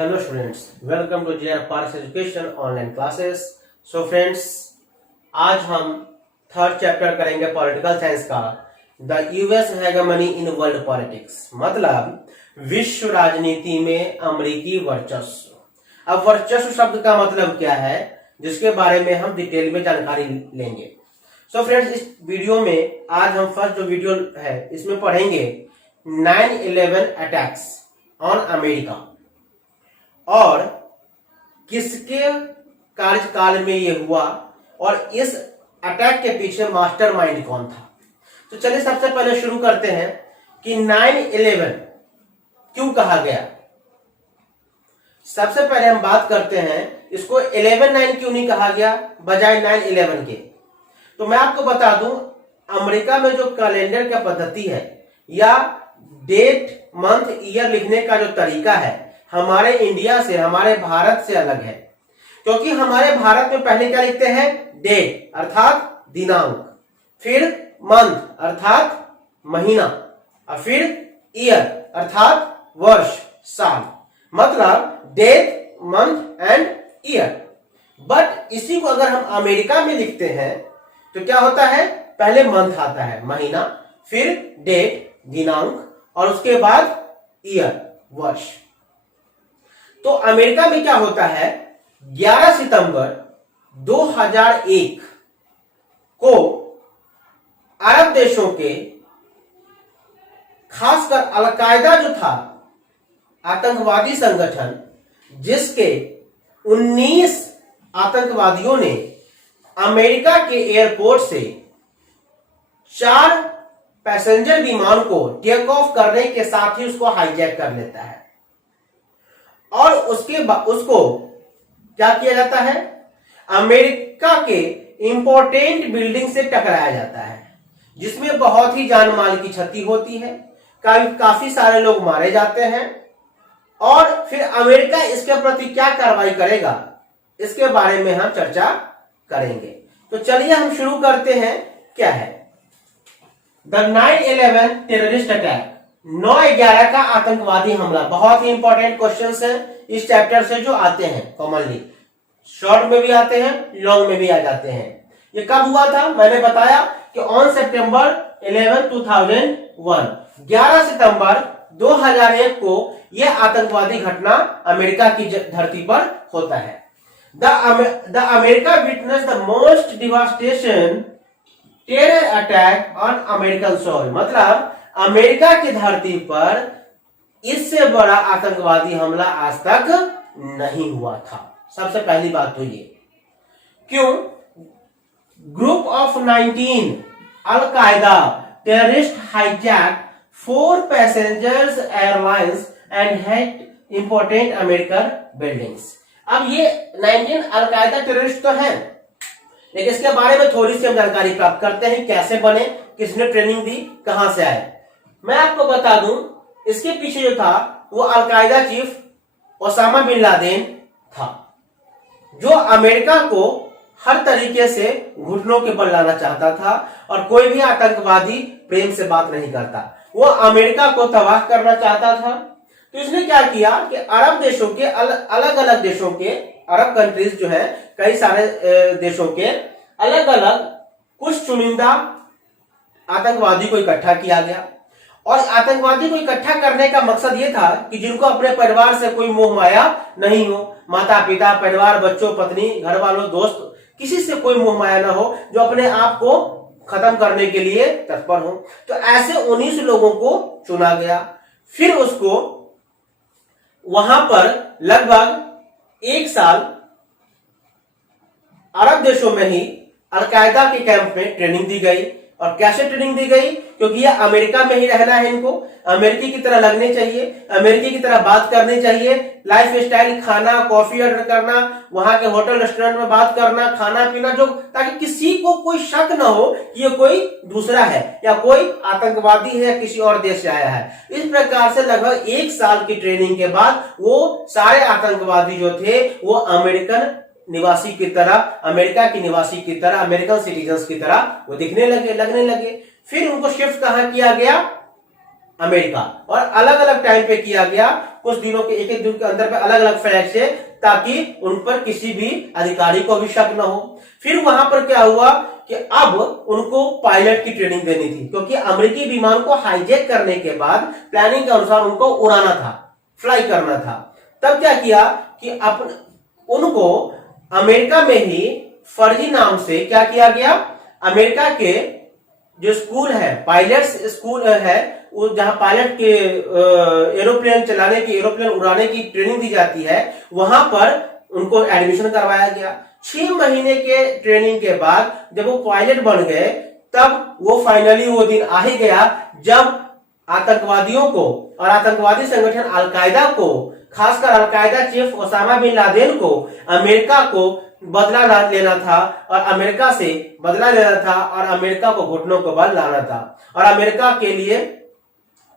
Hello students, welcome to GR parks education online classes. So friends, आज हम third chapter करेंगे political science का, the US hegemony in world politics, मतलब विश्व राजनीति में अमेरिकी वर्चस्व। अब वर्चस्व शब्द का मतलब क्या है, जिसके बारे में हम डिटेल में जानकारी लेंगे। सो फ्रेंड्स, इस वीडियो में आज हम फर्स्ट जो वीडियो है इसमें पढ़ेंगे 9/11 अटैक्स ऑन अमेरिका और किसके कार्यकाल में ये हुआ और इस अटैक के पीछे मास्टरमाइंड कौन था। तो चलिए सबसे पहले शुरू करते हैं कि 9/11 क्यों कहा गया। सबसे पहले हम बात करते हैं इसको 11/9 क्यों नहीं कहा गया बजाय 9/11 के। तो मैं आपको बता दूं, अमेरिका में जो कैलेंडर का पद्धति है या डेट मंथ ईयर लिखने का जो तरीका है हमारे इंडिया से, हमारे भारत से अलग है। क्योंकि हमारे भारत में पहले क्या लिखते हैं, डेट अर्थात दिनांक, फिर मंथ अर्थात महीना और फिर ईयर अर्थात वर्ष, साल, मतलब date month and year. But इसी को अगर हम अमेरिका में लिखते हैं तो क्या होता है, पहले मंथ आता है, महीना, फिर डेट दिनांक और उसके बाद ईयर वर्ष। तो अमेरिका में क्या होता है, 11 सितंबर 2001 को अरब देशों के, खासकर अलकायदा जो था आतंकवादी संगठन, जिसके 19 आतंकवादियों ने अमेरिका के एयरपोर्ट से 4 पैसेंजर विमान को टेक ऑफ करने के साथ ही उसको हाईजैक कर लेता है और उसको क्या किया जाता है, अमेरिका के इंपॉर्टेंट बिल्डिंग से टकराया जाता है, जिसमें बहुत ही जान माल की क्षति होती है, काफी सारे लोग मारे जाते हैं। और फिर अमेरिका इसके प्रति क्या कार्रवाई करेगा, इसके बारे में हम चर्चा करेंगे। तो चलिए हम शुरू करते हैं, क्या है द 9/11 टेररिस्ट अटैक, 9/11 का आतंकवादी हमला। बहुत ही इंपॉर्टेंट क्वेश्चंस हैं इस चैप्टर से जो आते हैं कॉमनली, शॉर्ट में भी आते हैं, लॉन्ग में भी आ जाते हैं। ये कब हुआ था, मैंने बताया कि ऑन सितंबर 11, 2001, 11 सितंबर 2001 को यह आतंकवादी घटना अमेरिका की धरती पर होता है। The America witness the most devastation terror attack on American soil, मतलब अमेरिका की धरती पर इससे बड़ा आतंकवादी हमला आज तक नहीं हुआ था। सबसे पहली बात तो ये, क्यों, group of 19 al Qaeda terrorist hijack 4 passengers airlines and hacked important American buildings. अब ये 19 अलकायदा टेररिस्ट तो हैं, लेकिन इसके बारे में थोड़ी सी हम जानकारी प्राप्त करते हैं, कैसे बने, किसने ट्रेनिंग दी, कहां से आए। मैं आपको बता दूं, इसके पीछे जो था वो Al Qaeda chief Osama bin Laden था, जो अमेरिका को हर तरीके से घुटनों के बल लाना चाहता था और कोई भी आतंकवादी प्रेम से बात नहीं करता, वो अमेरिका को तबाह करना चाहता था। तो इसने क्या किया कि अरब देशों के अलग अलग देशों के, अरब कंट्रीज जो है, कई सारे देशों के अलग अलग कुछ चुनिंदा आतंकवादी को इकट्ठा किया गया। और आतंकवादी को इकट्ठा करने का मकसद यह था कि जिनको अपने परिवार से कोई मोह माया नहीं हो, माता पिता, परिवार, बच्चों, पत्नी, घर वालों, दोस्त, किसी से कोई मोह माया ना हो, जो अपने आप को खत्म करने के लिए तत्पर हो। तो ऐसे 19 लोगों को चुना गया। फिर उसको वहां पर लगभग 1 साल अरब देशों में ही अलकायदा के कैंप में ट्रेनिंग दी गई। और कैसे ट्रेनिंग दी गई, क्योंकि ये अमेरिका में ही रहना है, इनको अमेरिकी की तरह लगने चाहिए, अमेरिकी की तरह बात करनी चाहिए, लाइफ स्टाइल, खाना, कॉफी ऑर्डर करना, वहां के होटल रेस्टोरेंट में बात करना, खाना पीना, जो ताकि किसी को कोई शक न हो कि ये कोई दूसरा है या कोई आतंकवादी है या किसी और देश से आया है। इस प्रकार से लगभग 1 साल की ट्रेनिंग के बाद वो सारे आतंकवादी जो थे वो अमेरिकन निवासी की तरह, अमेरिका की निवासी की तरह, अमेरिकन सिटीजन्स की तरह वो दिखने लगने लगे। फिर उनको शिफ्ट कहां किया गया, अमेरिका, और अलग अलग टाइम पे किया गया। कुछ दिनों के एक एक दिन के अंदर पे अलग अलग फ्लाइट से, ताकि उन पर किसी भी अधिकारी को भी शक न हो। फिर वहां पर क्या हुआ कि अब उनको पायलट की ट्रेनिंग देनी थी, क्योंकि अमेरिकी विमान को हाईजैक करने के बाद प्लानिंग के अनुसार उनको उड़ाना था, फ्लाई करना था। तब क्या किया कि उनको अमेरिका में ही फर्जी नाम से क्या किया गया, अमेरिका के जो स्कूल है, पायलट स्कूल है, वो जहां पायलट के एरोप्लेन चलाने की, एरोप्लेन उड़ाने की ट्रेनिंग दी जाती है, वहां पर उनको एडमिशन करवाया गया। 6 महीने के ट्रेनिंग के बाद जब वो पायलट बन गए, तब वो फाइनली वो दिन आ ही गया जब आतंकवादियों को और आतंकवादी संगठन अलकायदा को, खासकर Al Qaeda chief Osama bin Laden को अमेरिका को बदला लेना था, और अमेरिका से बदला लेना था, और अमेरिका को घुटनों को बल लाना था, और अमेरिका के लिए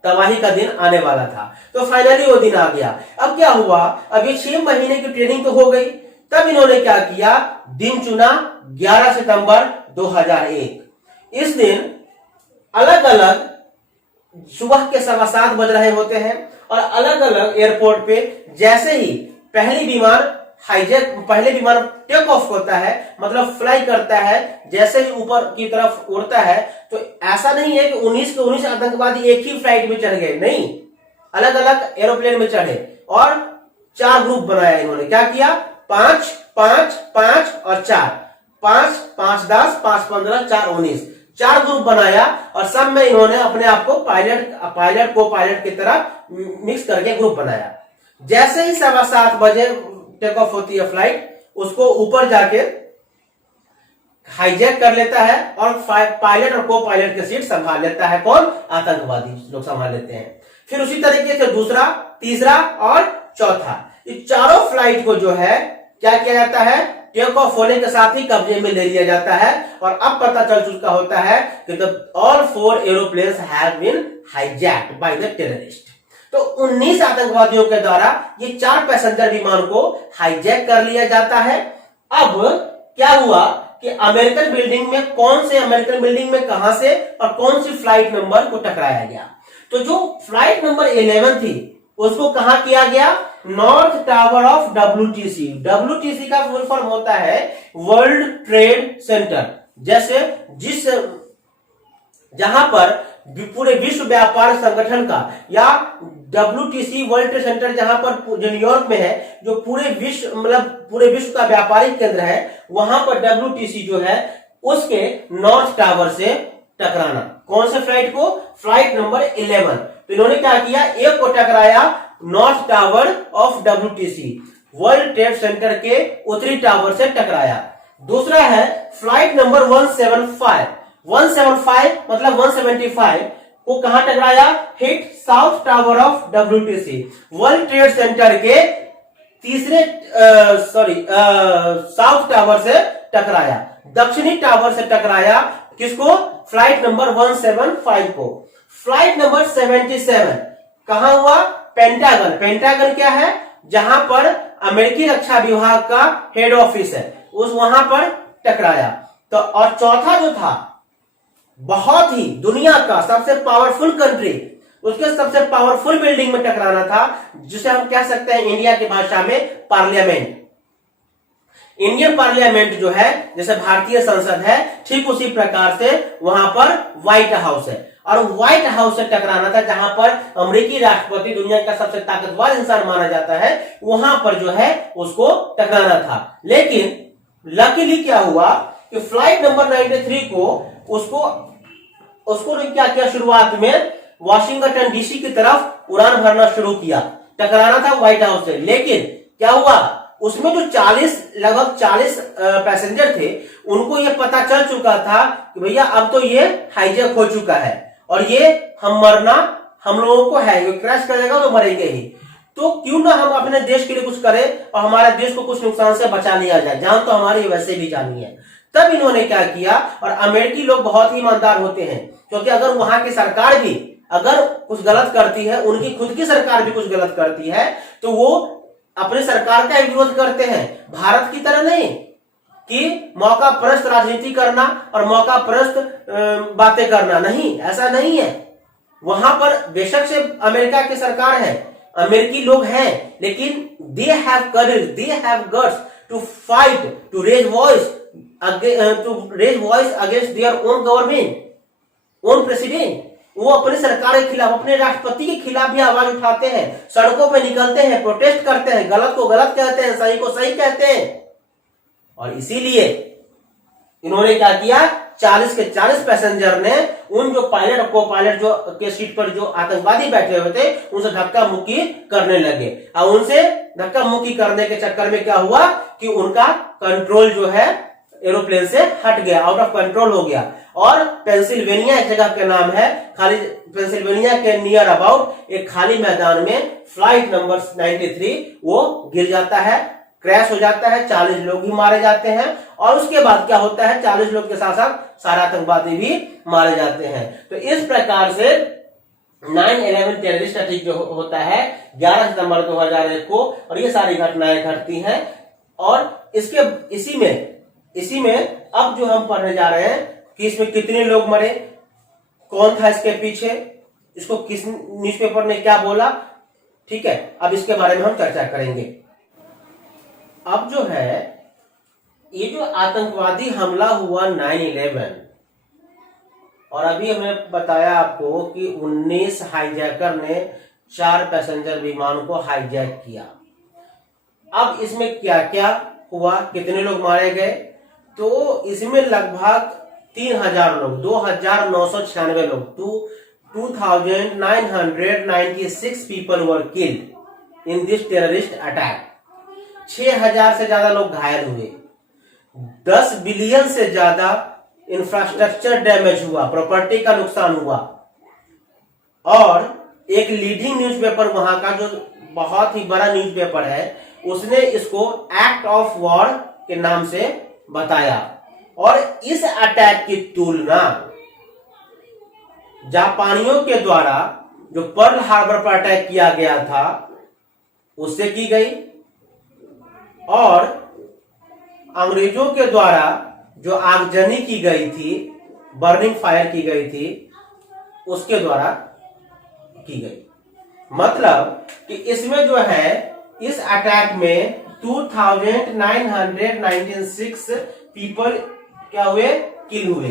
तबाही का दिन आने वाला था। तो फाइनली वो दिन आ गया। अब क्या हुआ, अब ये 6 महीने की ट्रेनिंग तो हो गई, तब इन्होंने क्या किया, दिन चुना 11 सितंबर 2001। इस दिन अलग अलग सुबह के 7:15 बज रहे होते हैं, और अलग अलग एयरपोर्ट पे जैसे ही पहले विमान टेक ऑफ होता है, मतलब फ्लाई करता है, जैसे ही ऊपर की तरफ उड़ता है, तो ऐसा नहीं है कि 19 के 19 आतंकवादी एक ही फ्लाइट में चढ़ गए, नहीं, अलग अलग एरोप्लेन में चढ़े और 4 ग्रुप बनाया इन्होंने। क्या किया, 5, 5, 5 और 4, 5, 5, 10, 5, 15, 4, 19, 4 ग्रुप बनाया, और सब में इन्होंने अपने आप को पायलट को पायलट की तरह मिक्स करके ग्रुप बनाया। जैसे ही 7:15 बजे टेक ऑफ होती है फ्लाइट, उसको ऊपर जाके हाईजैक कर लेता है, और पायलट और को पायलट की सीट संभाल लेता है कौन, आतंकवादी लोग संभाल लेते हैं। फिर उसी तरीके से दूसरा, तीसरा और चौथा, ये चारों फ्लाइट को जो है क्या किया जाता है, टेक ऑफ होने के साथ ही कब्जे में ले लिया जाता है, और अब पता चल चुका होता है कि all 4 aeroplanes have been hijacked by the terrorist. तो 19 आतंकवादियों के द्वारा ये 4 पैसेंजर विमान को हाईजैक कर लिया जाता है। अब क्या हुआ कि अमेरिकन बिल्डिंग में कहां से और कौन सी फ्लाइट नंबर को टकराया गया, तो जो फ्लाइट नंबर 11 थी उसको कहां किया गया, north tower of WTC। WTC का फुल फॉर्म होता है वर्ल्ड ट्रेड सेंटर। जैसे जहां पर पूरे विश्व व्यापार संगठन का, या WTC वर्ल्ड ट्रेड सेंटर जहां पर जो न्यूयॉर्क में है, जो पूरे विश्व का व्यापारिक केंद्र है, वहां पर WTC जो है उसके नॉर्थ टावर से टकराना। कौन से फ्लाइट को, फ्लाइट नंबर 11। तो इन्होंने क्या किया, एक को टकराया north tower of WTC, world trade centre के उत्तरी टावर से टकराया। दूसरा है फ्लाइट नंबर 175 मतलब 175 को कहां टकराया, hit south tower of WTC, world trade centre के साउथ टावर से टकराया, दक्षिणी टावर से टकराया। किसको, फ्लाइट नंबर 175 को। फ्लाइट नंबर 77 कहां हुआ, पेंटागन क्या है, जहां पर अमेरिकी रक्षा विभाग का हेड ऑफिस है, वहां पर टकराया। तो और चौथा जो था, बहुत ही दुनिया का सबसे पावरफुल कंट्री, उसके सबसे पावरफुल बिल्डिंग में टकराना था, जिसे हम कह सकते हैं इंडिया की भाषा में पार्लियामेंट। इंडियन पार्लियामेंट जो है, जैसे भारतीय संसद है, ठीक उसी प्रकार से वहां पर व्हाइट हाउस है, और व्हाइट हाउस से टकराना था, जहां पर अमेरिकी राष्ट्रपति, दुनिया का सबसे ताकतवर इंसान माना जाता है, वहां पर जो है उसको टकराना था। लेकिन लकीली क्या हुआ कि फ्लाइट नंबर 93 को उसको क्या किया, शुरुआत में वाशिंगटन DC की तरफ उड़ान भरना शुरू किया, टकराना था व्हाइट हाउस से। लेकिन क्या हुआ, उसमें जो लगभग 40 पैसेंजर थे, उनको यह पता चल चुका था कि भैया अब तो ये हाईजैक हो चुका है, और ये हम लोगों को है, ये क्रैश करेगा तो मरेंगे ही, तो क्यों ना हम अपने देश के लिए कुछ करें और हमारे देश को कुछ नुकसान से बचा लिया जाए, जान तो हमारी वैसे भी जानी है। तब इन्होंने क्या किया, और अमेरिकी लोग बहुत ही ईमानदार होते हैं, क्योंकि अगर वहां की सरकार भी अगर कुछ गलत करती है, उनकी खुद की सरकार भी कुछ गलत करती है, तो वो अपने सरकार का विरोध करते हैं। भारत की तरह नहीं कि मौका परस्त राजनीति करना और मौका परस्त बातें करना, नहीं, ऐसा नहीं है। वहां पर बेशक से अमेरिका की सरकार है, अमेरिकी लोग हैं, लेकिन they have courage, they have guts to fight, to raise voice against their own government, own president. वो अपने सरकार के खिलाफ, अपने राष्ट्रपति के खिलाफ भी आवाज उठाते हैं, सड़कों पे निकलते हैं, प्रोटेस्ट करते हैं, गलत को गलत कहते हैं, सही को सही कहते हैं। और इसीलिए इन्होंने क्या किया, 40 के 40 पैसेंजर ने उन जो पायलट और को पायलट जो के सीट पर जो आतंकवादी बैठे हुए थे उनसे धक्का मुक्की करने लगे। और उनसे धक्का मुक्की करने के चक्कर में क्या हुआ कि उनका कंट्रोल जो है एरोप्लेन से हट गया, आउट ऑफ कंट्रोल हो गया। और पेंसिल्वेनिया एक जगह का नाम है, खाली पेंसिल्वेनिया के नियर अबाउट एक खाली मैदान में फ्लाइट नंबर 93 वो गिर जाता है, क्रैश हो जाता है, 40 लोग भी मारे जाते हैं। और उसके बाद क्या होता है, 40 लोग के साथ साथ सारे आतंकवादी भी मारे जाते हैं। तो इस प्रकार से 9/11 टेररिस्ट अटैक जो होता है 11 सितंबर 2001 को, और ये सारी घटनाएं घटती हैं। और इसी में अब जो हम पढ़ने जा रहे हैं कि इसमें कितने लोग मरे, कौन था इसके पीछे, इसको किस न्यूज़पेपर ने क्या बोला, ठीक है, अब इसके बारे में हम चर्चा करेंगे। अब जो है ये जो आतंकवादी हमला हुआ 9/11, और अभी हमने बताया आपको कि 19 हाईजैकर ने 4 पैसेंजर विमान को हाईजैक किया। अब इसमें क्या क्या हुआ, कितने लोग मारे गए, तो इसमें लगभग 3000 लोग, 2996 लोग, 2996 people were killed in this terrorist attack. 6000 से ज्यादा लोग घायल हुए, 10 बिलियन से ज्यादा इंफ्रास्ट्रक्चर डैमेज हुआ, प्रॉपर्टी का नुकसान हुआ। और एक लीडिंग न्यूज़पेपर वहां का जो बहुत ही बड़ा न्यूज़पेपर है उसने इसको एक्ट ऑफ वॉर के नाम से बताया। और इस अटैक की तुलना जापानियों के द्वारा जो पर्ल हार्बर पर अटैक किया गया था उससे की गई, और अंग्रेजों के द्वारा जो आगजनी की गई थी, बर्निंग फायर की गई थी, उसके द्वारा की गई। मतलब कि इसमें जो है इस अटैक में 2996 पीपल क्या हुए, किल हुए,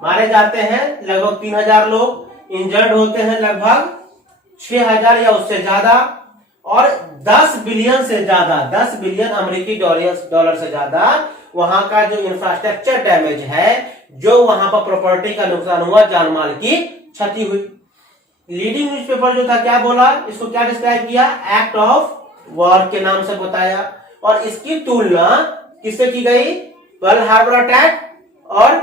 मारे जाते हैं लगभग 3000 लोग, इंजर्ड होते हैं लगभग 6000 या उससे ज्यादा, और 10 बिलियन से ज्यादा, 10 बिलियन अमेरिकी डॉलर से ज्यादा वहां का जो इंफ्रास्ट्रक्चर डैमेज है, जो वहां पर प्रॉपर्टी का नुकसान हुआ, जान माल की क्षति हुई। लीडिंग न्यूज़पेपर जो था क्या बोला, इसको क्या डिस्क्राइब किया, एक्ट ऑफ वॉर के नाम से बताया। और इसकी तुलना किससे की गई, पर्ल हार्बर अटैक और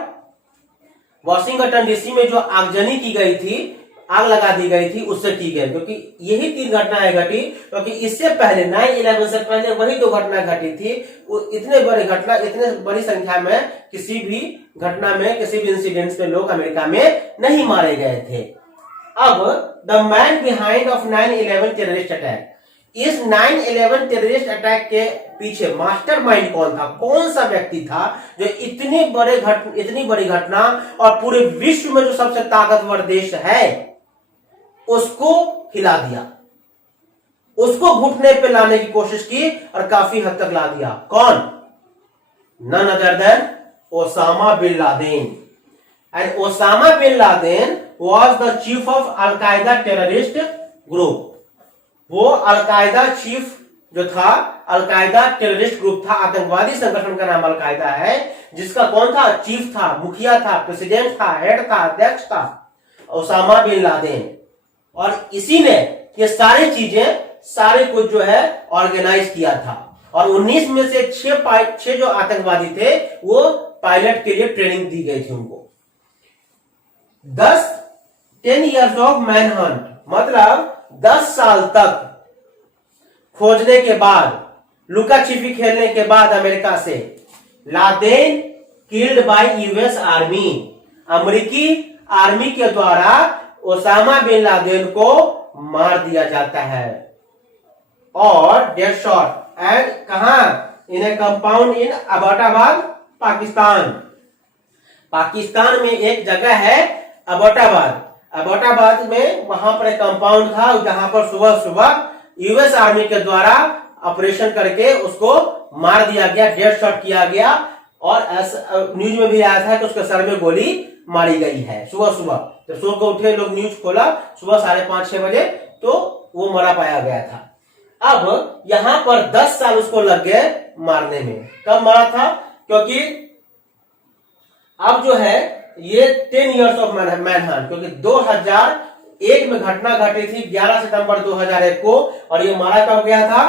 वॉशिंगटन डीसी में जो आगजनी की गई थी, आग लगा दी गई थी, उससे की गई। क्योंकि यही 3 घटनाएं घटी, क्योंकि इससे पहले 9/11 से पहले वही 2 घटना घटी थी। इतने बड़ी संख्या में किसी भी घटना में, किसी भी इंसिडेंट में लोग अमेरिका में नहीं मारे गए थे। अब the man behind of 9/11 terrorist attack, इस 9/11 टेररिस्ट अटैक के पीछे मास्टरमाइंड कौन था, कौन सा व्यक्ति था जो इतनी बड़ी घटना और पूरे विश्व में जो सबसे ताकतवर देश है उसको हिला दिया, उसको घुटने पे लाने की कोशिश की और काफी हद तक ला दिया। कौन, none other than Osama bin Laden. And Osama bin Laden was the chief of Al-Qaeda terrorist group। वो अल-कायदा चीफ जो था, अल-कायदा टेररिस्ट ग्रुप था, आतंकवादी संगठन का नाम अल-कायदा है, जिसका कौन था, चीफ था, मुखिया था, प्रेसिडेंट था, हेड था, अध्यक्ष था, ओसामा बिन लादेन। और इसी ने ये सारी चीजें, सारे कुछ जो है ऑर्गेनाइज किया था। और 19 में से 6 जो आतंकवादी थे वो पायलट के लिए ट्रेनिंग दी गई थी उनको। 10 years ऑफ मैनहंट, मतलब 10 साल तक खोजने के बाद, लुका छिपी खेलने के बाद अमेरिका से, Laden killed by US army, अमेरिकी आर्मी के द्वारा ओसामा बिन लादेन को मार दिया जाता है। और डेड शॉट एंड कहां, in a compound in Abbottabad, Pakistan. Pakistan में एक जगह है अबाटाबाद। एबोटाबाद में वहां पर एक कंपाउंड था जहां पर सुबह सुबह यूएस आर्मी के द्वारा ऑपरेशन करके उसको मार दिया गया, डेड शॉट किया गया। और न्यूज में भी आया था कि उसके सर में गोली मारी गई है सुबह सुबह। जब सो को उठे लोग, न्यूज खोला सुबह 5:30-6 बजे, तो वो मरा पाया गया था। अब यहां पर 10 साल उसको लग गए मारने में। कब मरा था? क्योंकि अब जो है ये 10 इयर्स ऑफ मैनहंट, क्योंकि 2001 में घटना घटी थी 11 सितंबर 2001 को, और ये मारा कब गया था?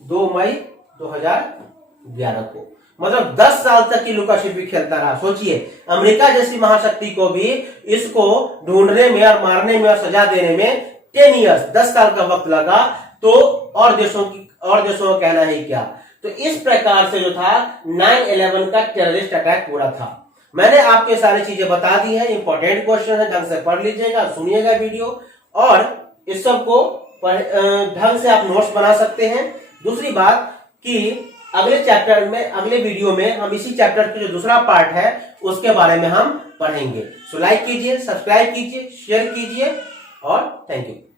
2 मई 2011 को। मतलब 10 साल तक की लुका छिपी खेलता रहा। सोचिए, अमेरिका जैसी महाशक्ति को भी इसको ढूंढने में और मारने में और सजा देने में 10 इयर्स 10 साल का वक्त लगा। तो और देशों का कहना है क्या। तो इस प्रकार से जो था 9/11 का टेररिस्ट अटैक पूरा था। मैंने आपके सारी चीजें बता दी है, इंपॉर्टेंट क्वेश्चन है, ढंग से पढ़ लीजिएगा, सुनिएगा वीडियो, और इस सब को ढंग से आप नोट्स बना सकते हैं। दूसरी बात कि अगले चैप्टर में, अगले वीडियो में हम इसी चैप्टर का जो दूसरा पार्ट है उसके बारे में हम पढ़ेंगे। सो लाइक कीजिए, सब्सक्राइब कीजिए, शेयर कीजिए, और थैंक यू।